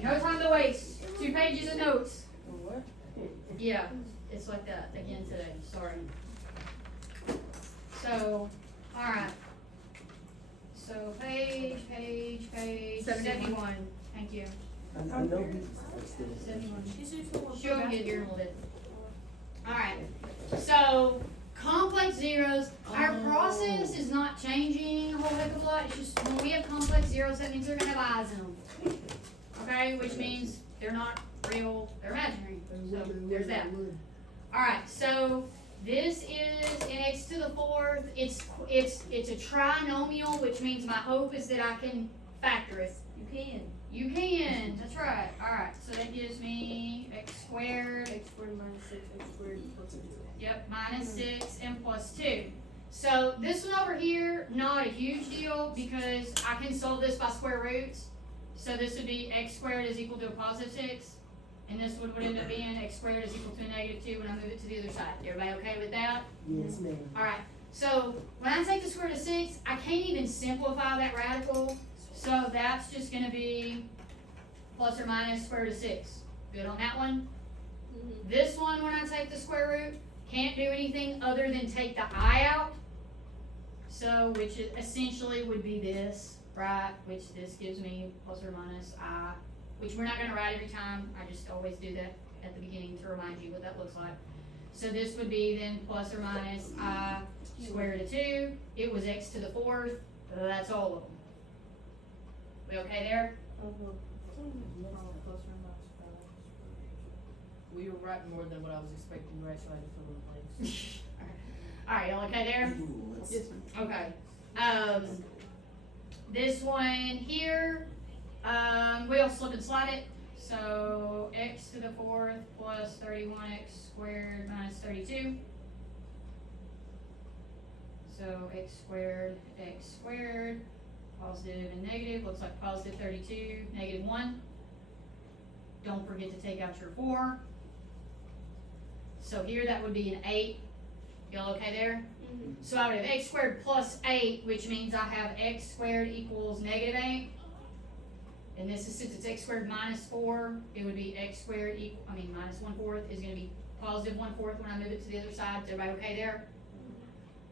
Okay, no time to waste. 2 pages of notes. What? Yeah, it's like that again today, sorry. So, alright. So page 71, thank you. I know he's still. 71. She'll get here in a little bit. Alright, so complex zeros, our process is not changing a whole heck of a lot. It's just when we have complex zeros, that means they're gonna have eyes in them. Okay, which means they're not real, they're imaginary. So there's that. Alright, so this is in x to the 4th. It's a trinomial, which means my hope is that I can factor it. You can, that's right. Alright, so that gives me x squared. X squared minus 6, x squared plus 2. Yep, minus 6 and plus 2. So this one over here, not a huge deal because I can solve this by square roots. So this would be x squared is equal to a positive 6. And this one would end up being x squared is equal to a negative 2 when I move it to the other side. Everybody okay with that? Yes, ma'am. Alright, so when I take the square root of 6, I can't even simplify that radical. So that's just going to be plus or minus square root of 6. Good on that one? This one, when I take the square root, can't do anything other than take the I out. So, which essentially would be this, right? Which this gives me plus or minus I, which we're not going to write every time. I just always do that at the beginning to remind you what that looks like. So this would be then plus or minus I square root of 2. It was x to the 4th. That's all of them. We okay there? We were writing more than what I was expecting. We actually had to fill in the blanks. Alright, y'all okay there? Yes, ma'am. Okay. This one here, we'll slip and slide it. So x to the 4th plus 31x squared minus 32. So x squared, positive and negative, looks like positive 32, negative 1. Don't forget to take out your 4. So here that would be an 8. Y'all okay there? So I would have x squared plus 8, which means I have x squared equals negative 8. And this is, since it's x squared minus 4, it would be x squared minus 1/4 is going to be positive 1/4 when I move it to the other side. Is everybody okay there?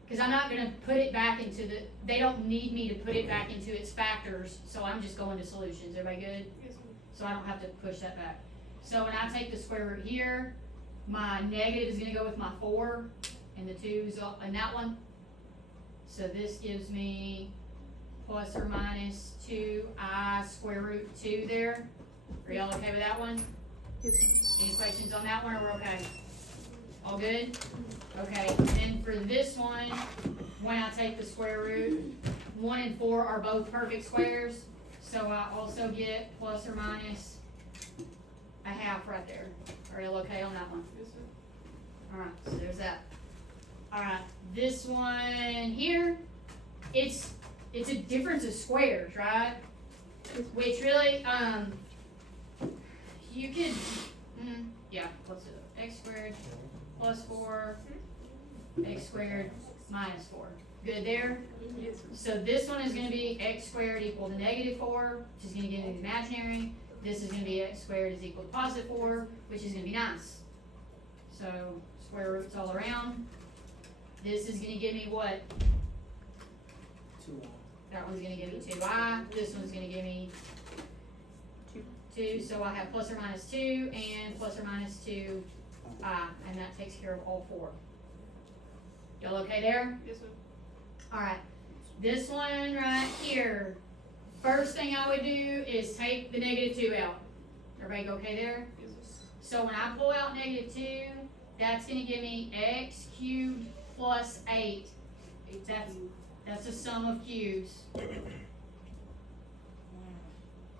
Because I'm not going to put it back into they don't need me to put it back into its factors, so I'm just going to solutions. Everybody good? Yes, ma'am. So I don't have to push that back. So when I take the square root here, my negative is going to go with my 4, and the 2 is in that one. So this gives me plus or minus 2i square root 2 there. Are y'all okay with that one? Yes, ma'am. Any questions on that one, or we're okay? All good? Okay, and then for this one, when I take the square root, 1 and 4 are both perfect squares. So I also get plus or minus a half right there. Are y'all okay on that one? Yes, sir. Alright, so there's that. Alright, this one here, it's a difference of squares, right? Which really, you could, yeah, let's do it. X squared plus 4, x squared minus 4. Good there? Yes, sir. So this one is going to be x squared equal to negative 4, which is going to give me the imaginary. This is going to be x squared is equal to positive 4, which is going to be nice. So square roots all around. This is going to give me what? 2i. That one's going to give me 2i. This one's going to give me 2. So I have plus or minus 2 and plus or minus 2i. And that takes care of all 4. Y'all okay there? Yes, sir. Alright, this one right here, first thing I would do is take the negative 2 out. Everybody okay there? Yes, sir. So when I pull out negative 2, that's going to give me x cubed plus 8. That's a sum of cubes.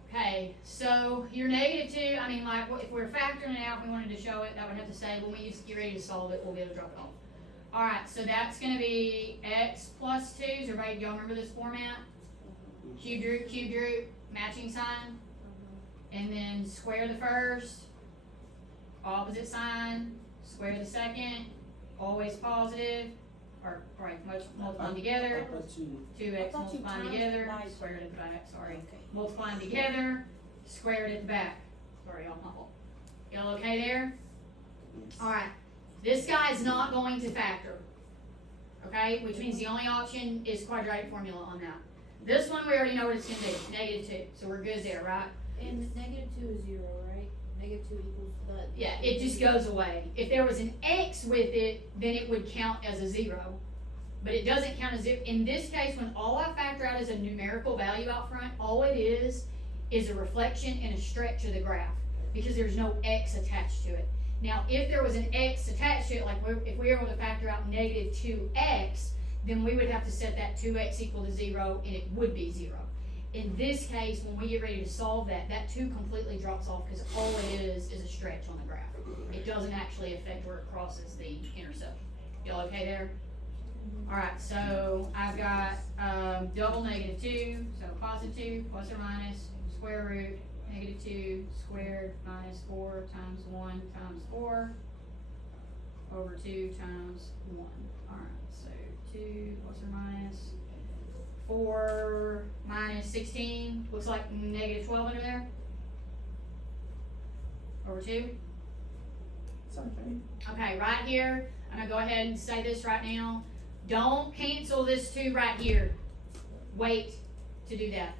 Okay, so your negative 2, if we're factoring it out and we wanted to show it, that would have to say when we get ready to solve it, we'll be able to drop it off. Alright, so that's going to be x plus 2. Is everybody, y'all remember this format? Cube root, matching sign. And then square the first, opposite sign, square the second, always positive, or right, multiply them together. I thought you. 2x multiplying together, square root of that, sorry. Multiplying together, squared at the back. Sorry, y'all, my fault. Y'all okay there? Yes. Alright, this guy is not going to factor. Okay, which means the only option is quadratic formula on that. This one, we already know what it's gonna be, -2, so we're good there, right? And -2 is 0, right? -2 equals the. Yeah, it just goes away. If there was an X with it, then it would count as a 0. But it doesn't count as 0. In this case, when all I factor out is a numerical value out front, all it is a reflection and a stretch of the graph, because there's no X attached to it. Now, if there was an X attached to it, like if we were able to factor out -2X, then we would have to set that 2X equal to 0, and it would be 0. In this case, when we get ready to solve that, that 2 completely drops off, because all it is a stretch on the graph. It doesn't actually affect where it crosses the intercept. Y'all okay there? Alright, so I've got, double -2, so +2, plus or minus, square root, -2 squared minus 4 times 1 times 4 over 2 times 1. Alright, so 2 plus or minus 4 minus 16, looks like -12 under there. Over 2. Sounds right. Okay, right here, I'm gonna go ahead and say this right now. Don't cancel this 2 right here. Wait to do that.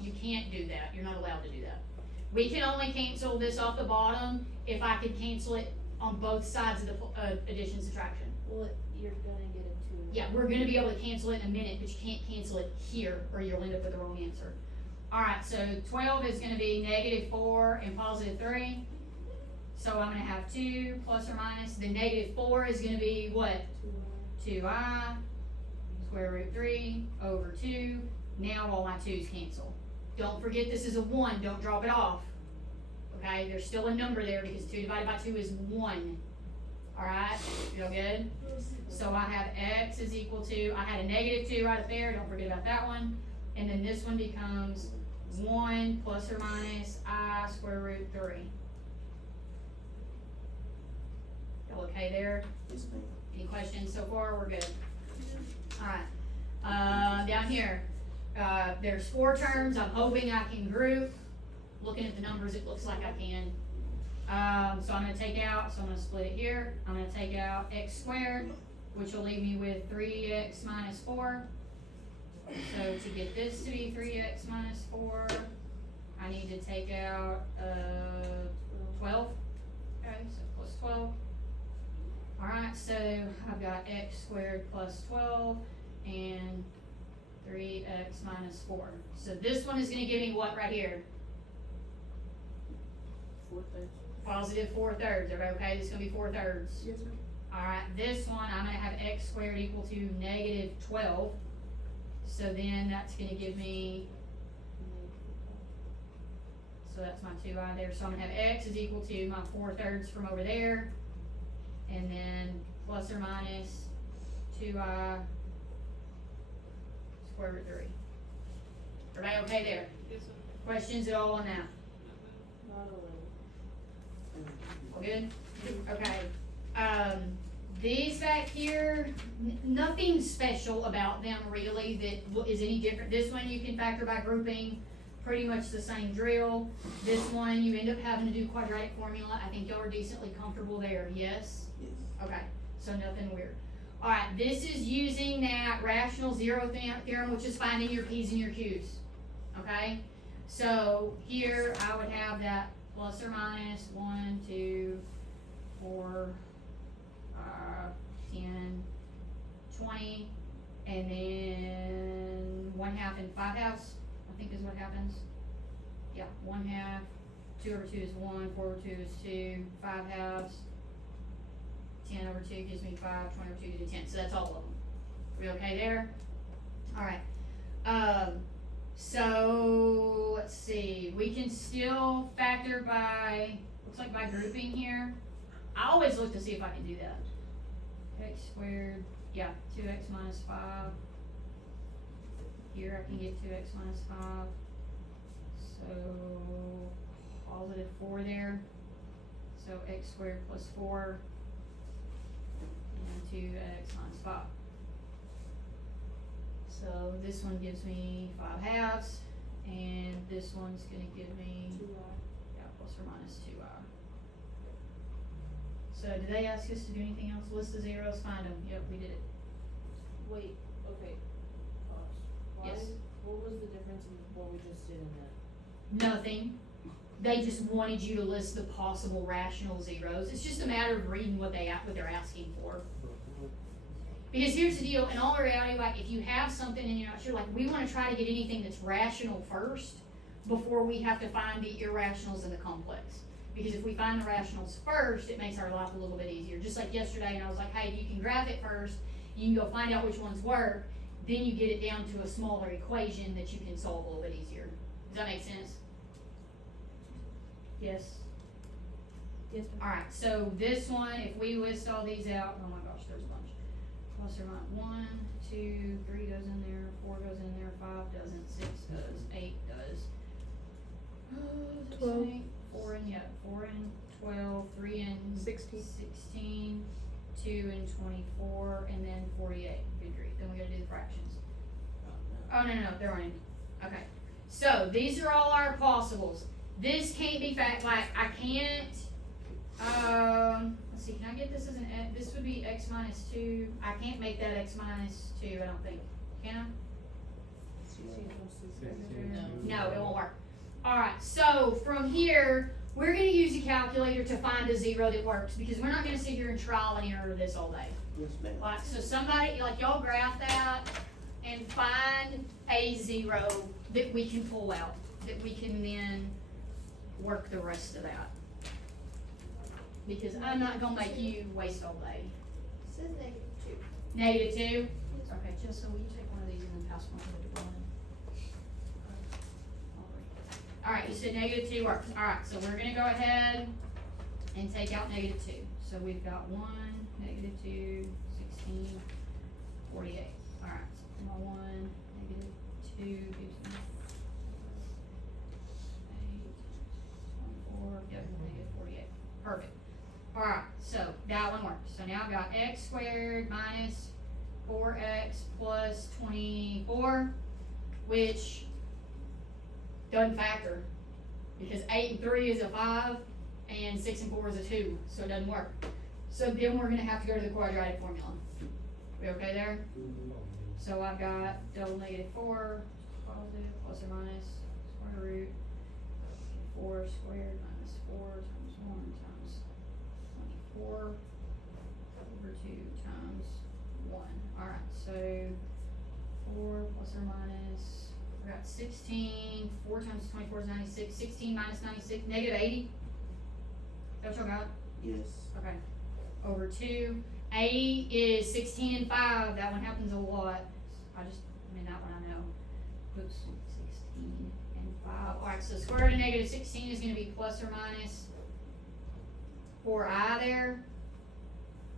You can't do that. You're not allowed to do that. We can only cancel this off the bottom if I can cancel it on both sides of the addition subtraction. Well, you're gonna get a 2. Yeah, we're gonna be able to cancel it in a minute, but you can't cancel it here or you'll end up with the wrong answer. Alright, so 12 is gonna be -4 and +3. So I'm gonna have 2 plus or minus. The -4 is gonna be what? 2i square root 3 over 2. Now all my 2's cancel. Don't forget this is a 1, don't drop it off. Okay, there's still a number there because 2 divided by 2 is 1. Alright, feel good? So I have x is equal to, I had a -2 right up there, don't forget about that one. And then this one becomes 1 plus or minus I square root 3. Y'all okay there? Yes, ma'am. Any questions so far? We're good. Alright, down here, there's 4 terms. I'm hoping I can group. Looking at the numbers, it looks like I can. So I'm gonna take out, so I'm gonna split it here. I'm gonna take out x squared, which will leave me with 3x minus 4. So to get this to be 3x minus 4, I need to take out, 12. Okay, so plus 12. Alright, so I've got x squared plus 12 and 3x minus 4. So this one is going to give me what right here? 4/3. Positive 4/3. Everybody okay? This is going to be 4/3. Yes, ma'am. Alright, this one I'm going to have x squared equal to -12. So then that's going to give me, so that's my 2i there. So I'm going to have x is equal to my 4/3 from over there. And then plus or minus 2i square root 3. Everybody okay there? Yes, sir. Questions at all on that? Not All good? Okay. These back here, nothing special about them really that is any different. This one you can factor by grouping, pretty much the same drill. This one you end up having to do quadratic formula. I think y'all are decently comfortable there, yes? Yes. Okay, so nothing weird. Alright, this is using that rational zero theorem, which is finding your P's and your Q's. Okay? So here I would have that plus or minus 1, 2, 4, 10, 20, and then 1/2 and 5/2, I think is what happens. Yeah, 1/2, 2 over 2 is 1, 4 over 2 is 2, 5/2. 10 over 2 gives me 5, 20 over 2 gives me 10. So that's all of them. We okay there? Alright. So let's see. We can still factor by, looks like by grouping here. I always look to see if I can do that. X squared, yeah, 2x minus 5. Here I can get 2x minus 5. So positive 4 there. So x squared plus 4. And 2x minus 5. So this one gives me 5/2. and this one's gonna give me, yeah, plus or minus 2i. So did they ask us to do anything else? List the zeros, find them. Yep, we did it. Wait, okay, pause. Why, Yes. what was the difference in what we just did in that? Nothing. They just wanted you to list the possible rational zeros. It's just a matter of reading what they're asking for. Because here's the deal, in all reality, like if you have something and you're not sure, like we wanna try to get anything that's rational first before we have to find the irrationals in the complex. Because if we find the rationals first, it makes our life a little bit easier. Just like yesterday, and I was like, hey, you can graph it first, you can go find out which ones work, then you get it down to a smaller equation that you can solve a little bit easier. Does that make sense? Yes? Yes, Alright, so this one, if we list all these out, oh my gosh, there's a bunch. Plus or minus 1, 2, 3 goes in there, 4 goes in there, 5 doesn't, 6 does, 8 does. 12. 4 and, yeah, 4 and 12, 3 and 16, 2 and 24, and then 48. Good grief, then we gotta do the fractions. Oh, no, there aren't any. Okay, so these are all our possibles. This can't be like, I can't, let's see, can I get this as an, this would be x minus 2. I can't make that x minus 2, I don't think. Can I? No, it won't work. Alright, so from here, we're gonna use a calculator to find a zero that works, because we're not gonna sit here and trial and error this all day. Yes, ma'am. Like, so somebody, like y'all graph that and find a zero that we can pull out, that we can then work the rest of that. Because I'm not gonna make you waste all day. Says -2. -2? Okay, Jessica, will you take one of these and then pass one over to Brian? Alright, you said -2 works. Alright, so we're gonna go ahead and take out -2. So we've got 1, -2, 16, 48. Alright, so my 1, -2 gives me 8, 24, yep, -48. Perfect. Alright, so that one works. So now I've got x squared minus 4x plus 24, which doesn't factor, because 8 and 3 is a 5, and 6 and 4 is a 2, so it doesn't work. So then we're gonna have to go to the quadratic formula. We okay there? So I've got double -4, positive, plus or minus, square root, 4 squared minus 4 times 1 times 24 over 2 times 1. Alright, so 4 plus or minus, I got 16, 4 times 24 is 96, 16 minus 96, -80. That's what I got? Yes. Okay. Over 2. A is 16 and 5. That one happens a lot. I mean, that one I know. Oops. 16 and 5. Alright, so square root of -16 is going to be plus or minus 4i there.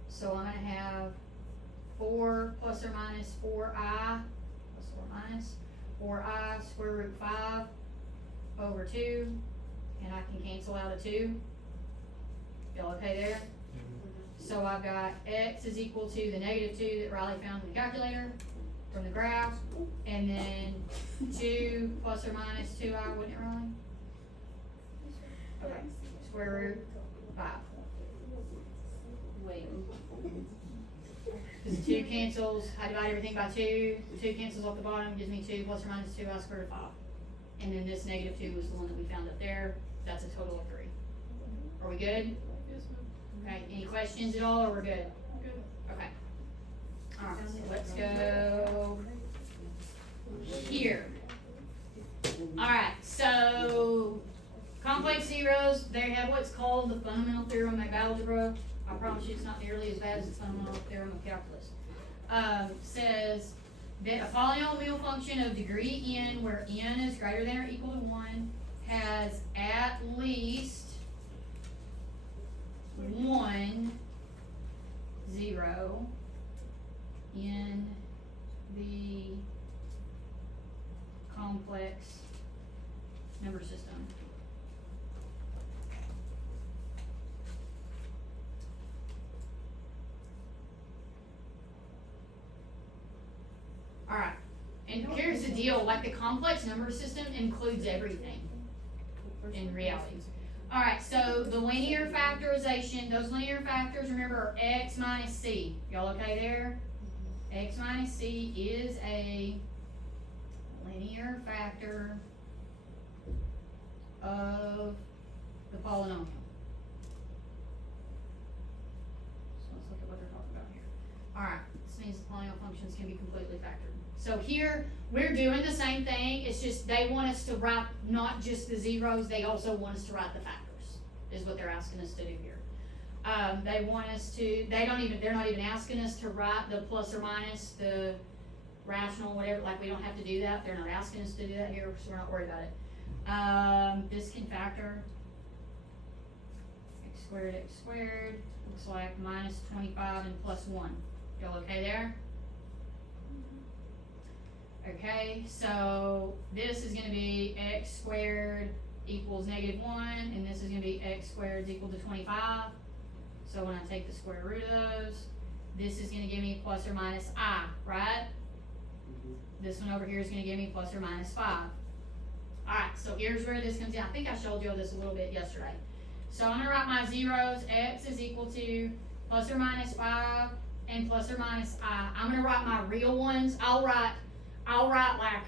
So I'm going to have 4 plus or minus 4i, plus or minus 4i square root 5 over 2. And I can cancel out a 2. Y'all okay there? So I've got x is equal to the -2 that Riley found in the calculator from the graph, and then 2 plus or minus 2i, wouldn't it, Riley? Okay, square root 5. Wait, Because 2 cancels, I divide everything by 2, the 2 cancels off the bottom, gives me 2 plus or minus 2i squared root of 5. And then this -2 was the one that we found up there, that's a total of 3. Are we good? Okay, any questions at all, or we're good? Good. Okay. Alright, so let's go here. Alright, so complex zeros, they have what's called the fundamental theorem of algebra. I promise you it's not nearly as bad as the fundamental theorem of calculus. Says that a polynomial function of degree n, where n is greater than or equal to 1, has at least 1 0 in the complex number system. Alright, And here's the deal, like the complex number system includes everything in reality. Alright, so the linear factorization, those linear factors, remember, are x minus c. Y'all okay there? X minus c is a linear factor of the polynomial. So let's look at what they're talking about here. Alright, this means the polynomial functions can be completely factored. So here, we're doing the same thing, it's just they want us to write not just the zeros, they also want us to write the factors, is what they're asking us to do here. They want us to, they're not even asking us to write the plus or minus, the rational, whatever, like we don't have to do that, they're not asking us to do that here, so we're not worried about it. This can factor x squared, looks like minus 25 and plus 1. Y'all okay there? Okay, so this is gonna be x squared equals negative 1, and this is gonna be x squared is equal to 25. So when I take the square root of those, this is gonna give me plus or minus I, right? This one over here is gonna give me plus or minus 5. Alright, so here's where this comes in. I think I showed you this a little bit yesterday. So I'm gonna write my zeros. X is equal to plus or minus 5 and plus or minus I. I'm gonna write my real ones. I'll write like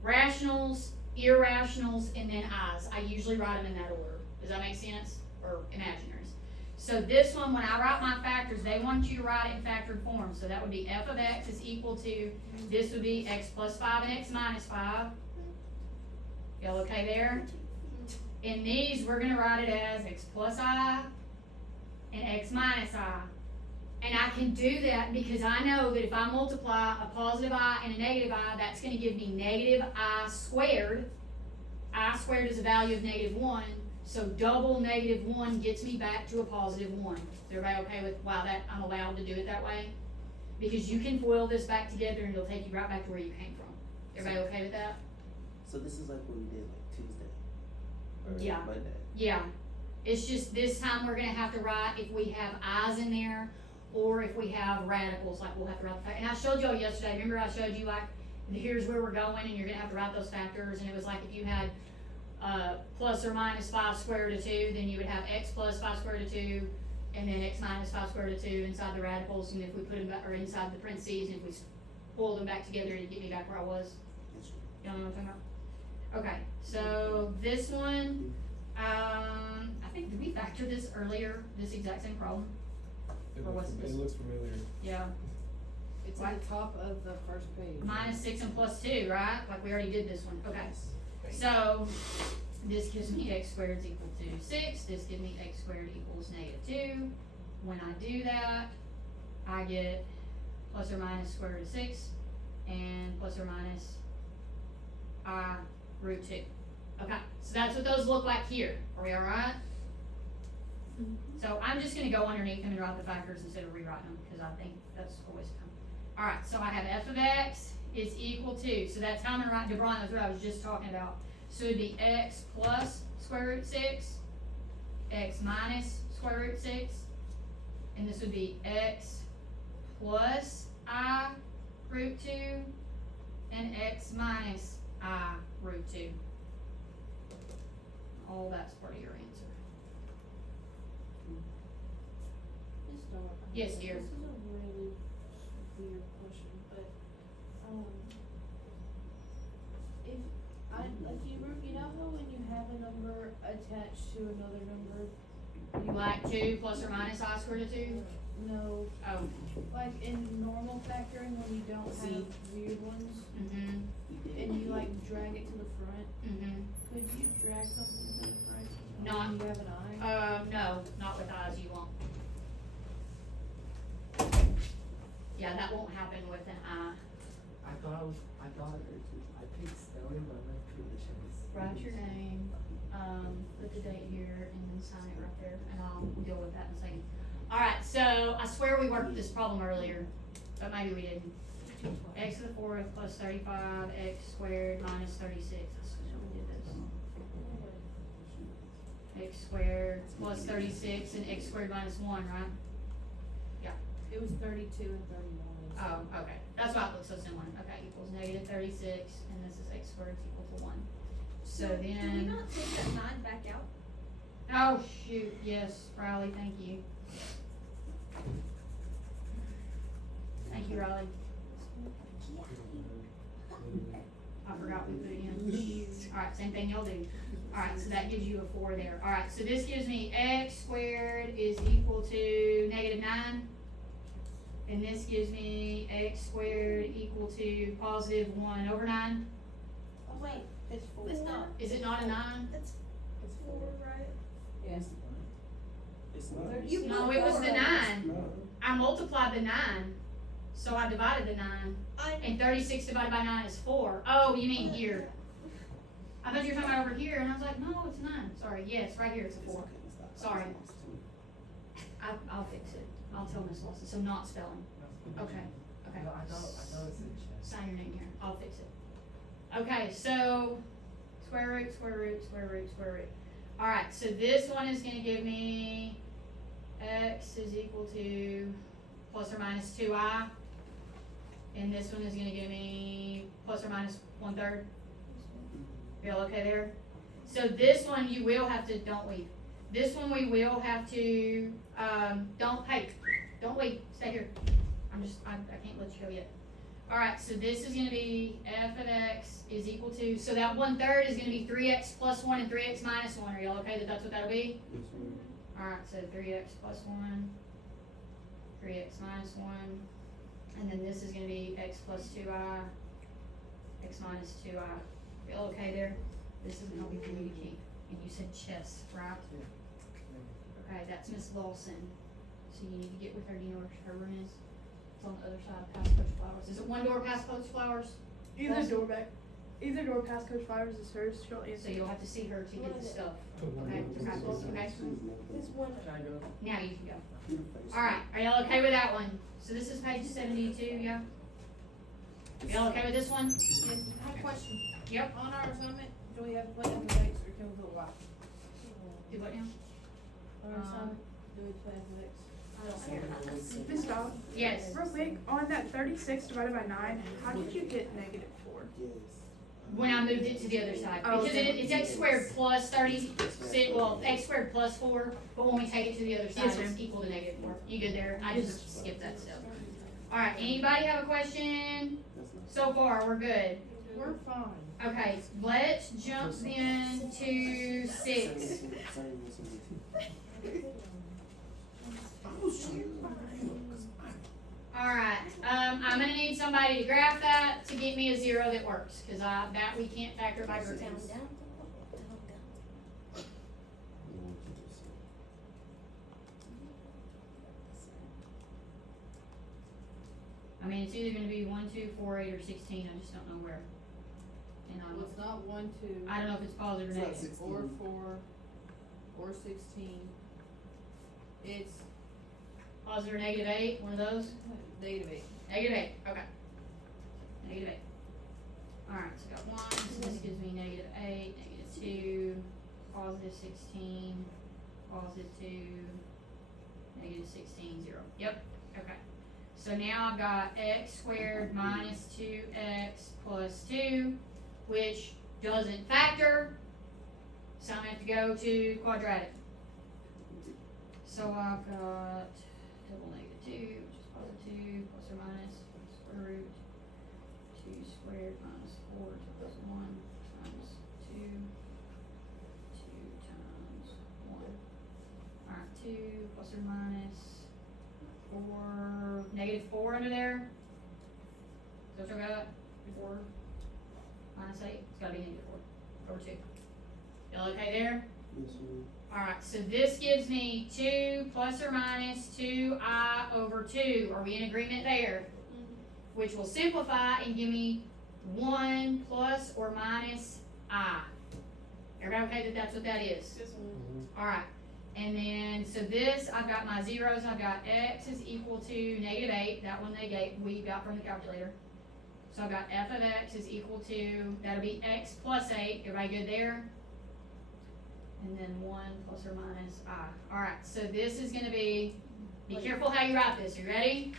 rationals, irrationals, and then i's. I usually write them in that order. Does that make sense? Or imaginaries. So this one, when I write my factors, they want you to write it in factored form. So that would be f of x is equal to, this would be x plus 5 and x minus 5. Y'all okay there? In these, we're going to write it as x plus I and x minus I. And I can do that because I know that if I multiply a positive I and a negative I, that's going to give me negative I squared. I squared is a value of negative 1. So double negative 1 gets me back to a positive 1. Is everybody okay with why that I'm allowed to do it that way? Because you can FOIL this back together and it'll take you right back to where you came from. Everybody okay with that? So this is like what we did like Tuesday. Or Yeah. Monday. Yeah. It's just this time we're going to have to write if we have i's in there or if we have radicals, like we'll have to write the fact. And I showed y'all yesterday, remember I showed you like, here's where we're going and you're going to have to write those factors. And it was like if you had plus or minus 5 square root of 2, then you would have x plus 5 square root of 2, and then x minus 5 square root of 2 inside the radicals, and if we put them back, or inside the parentheses, and if we pull them back together, it'd get me back where I was. Y'all know what I'm talking about? Okay, so this one, I think, did we factor this earlier, this exact same problem? Or what's this? It looks familiar. Yeah. It's at the top of the first page. Minus 6 and plus 2, right? Like we already did this one, okay. So, this gives me x squared is equal to 6, this gives me x squared equals negative 2. When I do that, I get plus or minus square root of 6 and plus or minus I root 2. Okay, so that's what those look like here. Are we alright? So I'm just going to go underneath them and write the factors instead of rewriting them because I think that's a waste of time. Alright, so I have f of x is equal to, so that's how I'm going to write de Bruijn, that's what I was just talking about. So it'd be x plus square root 6, x minus square root 6, and this would be x plus I root 2, and x minus I root 2. All that's part of your answer. Yes, dear. This is a really weird question, but, if you know how when you have a number attached to another number, You like 2 plus or minus I squared root of 2? no, Oh. like in normal factoring when you don't have weird ones, Mm-hmm. and you like drag it to the front, Mm-hmm. could you drag something to the front? Not- when you have an eye? No, not with eyes, you won't. Yeah, that won't happen with an eye. I picked spelling, but I'm not sure the chance. Write your name, put the date here, and then sign it right there, and I'll deal with that in a second. Alright, so I swear we worked this problem earlier, but maybe we didn't. X to the 4th plus 35, x squared minus 36. I swear we did this. X squared plus 36 and x squared minus 1, right? Yeah. It was 32 and 31. Oh, okay, that's why it looks so similar, okay, equals negative 36, and this is x squared is equal to 1. So Do we then, not take that 9 back out? oh shoot, yes, Riley, thank you. Thank you, Riley, I forgot we put it in. Alright, same thing y'all do. Alright, so that gives you a 4 there. Alright, so this gives me x squared is equal to negative 9. And this gives me x squared equal to positive 1 over 9. Oh, wait, It's 4. it's not. Is it not a 9? It's It's 4, right? Yes. It's not. You No, put it was 4 the on 9. No. I multiplied the 9. So I divided the 9. I And 36 divided by 9 is 4. Oh, you mean here. I thought you were talking about over here, and I was like, no, it's 9. Sorry, yes, right here it's a 4. Okay, stop. Sorry. I'll fix it. I'll tell Miss Lawson. So not spelling. Okay, okay. No, I know it's in chess. Sign your name here. I'll fix it. Okay, so square root, square root, square root, square root. Alright, so this one is gonna give me x is equal to plus or minus 2i. And this one is gonna give me plus or minus 1/3. You all okay there? So this one you will have to, don't leave. This one we will have to, don't leave, stay here. I can't let you go yet. Alright, so this is gonna be f of x is equal to, so that 1/3 is gonna be 3x plus 1 and 3x minus 1. Are y'all okay that that's what that'll be? Alright, so 3x plus 1, 3x minus 1, and then this is gonna be x plus 2i, x minus 2i. Y'all okay there? This is gonna be for you to keep. And you said chess, right? Okay, that's Miss Lawson. So you need to get with her. Do you know where her room is? It's on the other side past Coach Flowers. Is it one door past Coach Flowers? Either door past Coach Flowers is hers. She'll So answer. you'll have to see her to get the stuff. Okay, okay. This one. Can I go? Now you can go. Alright, are y'all okay with that one? So this is page 72, yeah? Y'all okay with this one? Yes, I have a question. Yep. On our assignment, do we have to put in the X or can we put Y? Do what now? On our assignment, do we put in the X? Miss Dog, Yes. real quick, on that 36 divided by 9, how did you get negative 4? Yes. When I moved it to the other side. Oh, Because okay. it's x squared plus 36, well, x squared plus 4, but when we take it to the other side, Yes, it's ma'am. equal to negative 4. You good there? I just skipped that step. Alright, anybody have a question? That's not. So far, we're good. We're fine. Okay, let's jump then to 6. Same as me too. Alright, I'm gonna need somebody to graph that to get me a 0 that works, cause that we can't factor by groupings. Down. I mean, it's either gonna be 1, 2, 4, 8, or 16, I just don't know where. And Well, it's not 1, 2, I don't know if it's positive or It's not negative. 16. or 4, or 16. It's Positive or negative 8, one of those? negative 8. Negative 8, okay. Negative 8. Alright, so got 1, so this gives me negative 8, negative 2, positive 16, positive 2, negative 16, 0. Yep, okay. So now I've got x squared minus 2x plus 2, which doesn't factor, so I'm gonna have to go to quadratic. So I've got double negative 2, which is positive 2, plus or minus square root 2 squared minus 4 plus 1 times 2, 2 times 1. Alright, 2 plus or minus 4, negative 4 under there. So what I got? 4 minus 8, it's gotta be negative 4 over 2. Y'all okay there? Yes, ma'am. Alright, so this gives me 2 plus or minus 2i over 2. Are we in agreement there? Which will simplify and give me 1 plus or minus I. Everybody okay that that's what that is? Alright, and then, so this, I've got my zeros, I've got x is equal to negative 8. That one we got from the calculator. So I've got f of x is equal to, that'll be x plus 8. Everybody good there? And then 1 plus or minus I. Alright, so this is gonna be Be careful how you write this, you ready?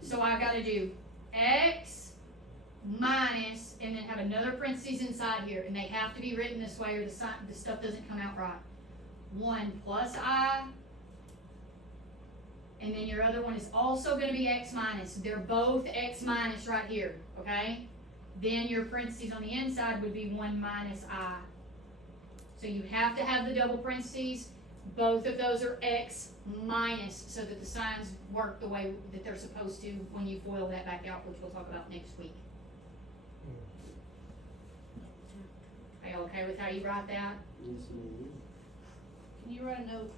So I've gotta do x minus, and then have another parentheses inside here, and they have to be written this way or the stuff doesn't come out right. 1 plus I, and then your other one is also gonna be x minus. They're both x minus right here, okay? Then your parentheses on the inside would be 1 minus I. So you have to have the double parentheses. Both of those are x minus, so that the signs work the way that they're supposed to when you FOIL that back out, which we'll talk about next week. Are you okay with how you write that? Yes, ma'am. Can you write a note?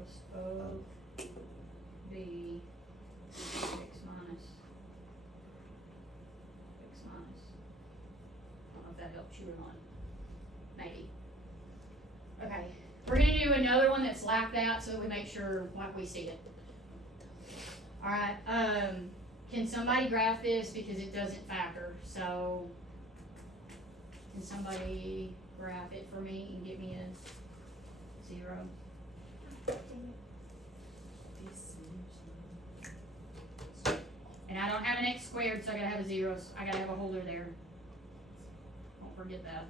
Must both be x minus. X minus. I don't know if that helps you or not. Maybe. Okay, we're gonna do another one that's like that so that we make sure like we see it. Alright, can somebody graph this because it doesn't factor, so can somebody graph it for me and get me a 0? And I don't have an x squared, so I gotta have a 0, so I gotta have a holder there. Don't forget that.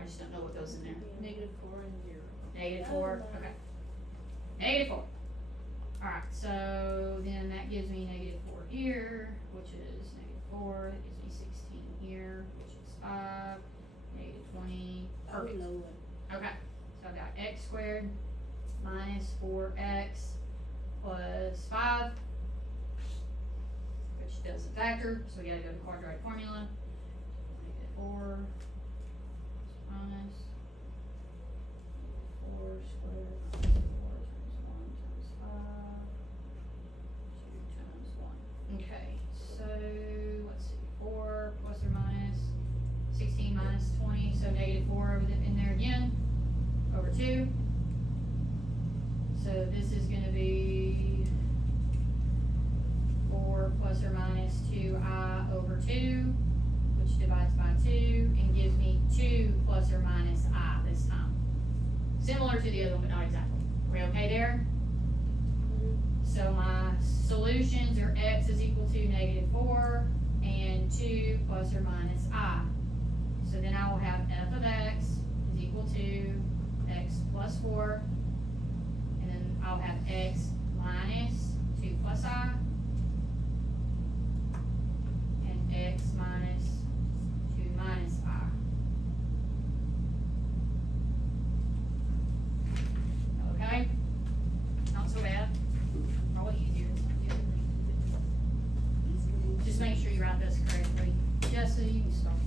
I just don't know what goes in there. -4 and 0. -4, okay. -4. Alright, so then that gives me -4 here, which is -4, that gives me 16 here, which is 5, -20, perfect. Okay, so I've got x squared minus 4x plus 5, which doesn't factor, so we gotta go to quadratic formula. -4 minus 4 squared minus 4 times 1 times 5, 2 times 1. Okay, so let's see, 4 plus or minus 16 minus 20, so -4 over in there again, over 2. So this is gonna be 4 plus or minus 2i over 2, which divides by 2 and gives me 2 plus or minus I this time. Similar to the other one, but not exactly. Are we okay there? So my solutions are x is equal to -4 and 2 plus or minus I. So then I will have f of x is equal to x plus 4, and then I'll have x minus 2 plus I, and x minus 2 minus I. Okay? Not so bad. Probably easier than some of the other things. Just make sure you write this correctly, just so you can start.